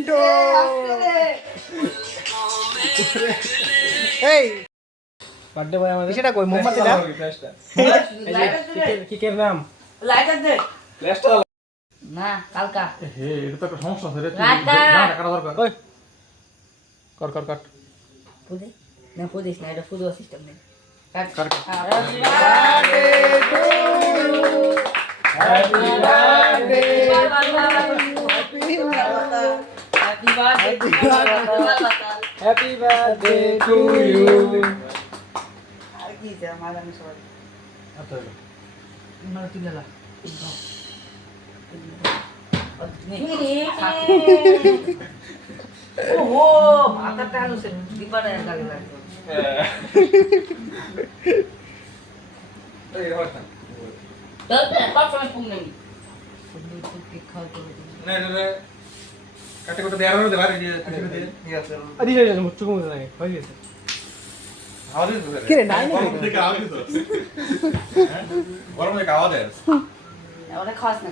মিন্টু এই birthday boy আমাদের সেটা কই মোমবাতি না কেকের নাম লাইটার দে ফ্ল্যাশটা না কালকা হে এটা তো একটা সমস্যা আছে রে রাখা। না কাটা দরকার ওই কর কর কাট ফুদে না ফুদিস না এটা ফুদো সিস্টেম নেই cut cut happy birthday happy birthday to you আর কি যা মালামি সবাই আচ্ছা মালা তুলে লা ওহো মাথাটা আনুছে দিবাটা গালি লাগতো এই হঠাৎ তবে কত সময় পুং নেই কেক খাওয়া তো না না কাটে কোটা দেয়ার মধ্যে বাইরে দিয়ে দিয়ে নিয়ে আসছে আদি যাই না মুচ্ছু কমে যায় হয়ে গেছে আওয়াজ কি রে নাই গরম থেকে আওয়াজ দিছো গরম থেকে আওয়াজ আসছে ওটা খাস না